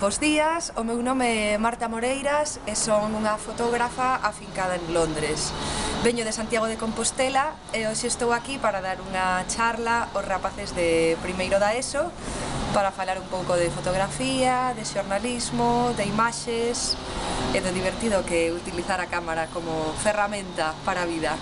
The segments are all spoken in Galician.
Bos días, o meu nome é Marta Moreiras e son unha fotógrafa afincada en Londres. Veño de Santiago de Compostela e hoxe estou aquí para dar unha charla aos rapaces de primeiro da ESO para falar un pouco de fotografía, de xornalismo, de imaxes e do divertido que é utilizar a cámara como ferramenta para a vida.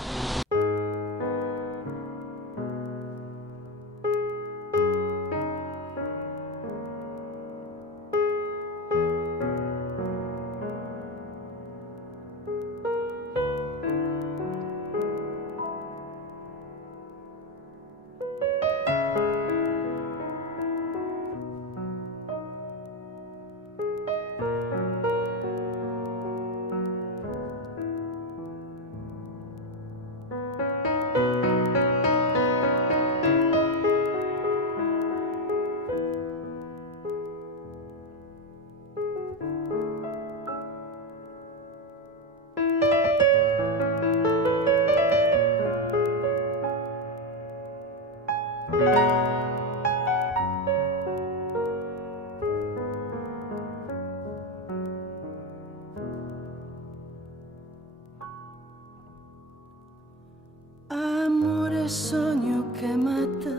Amore, sogno che mata,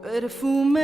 perfume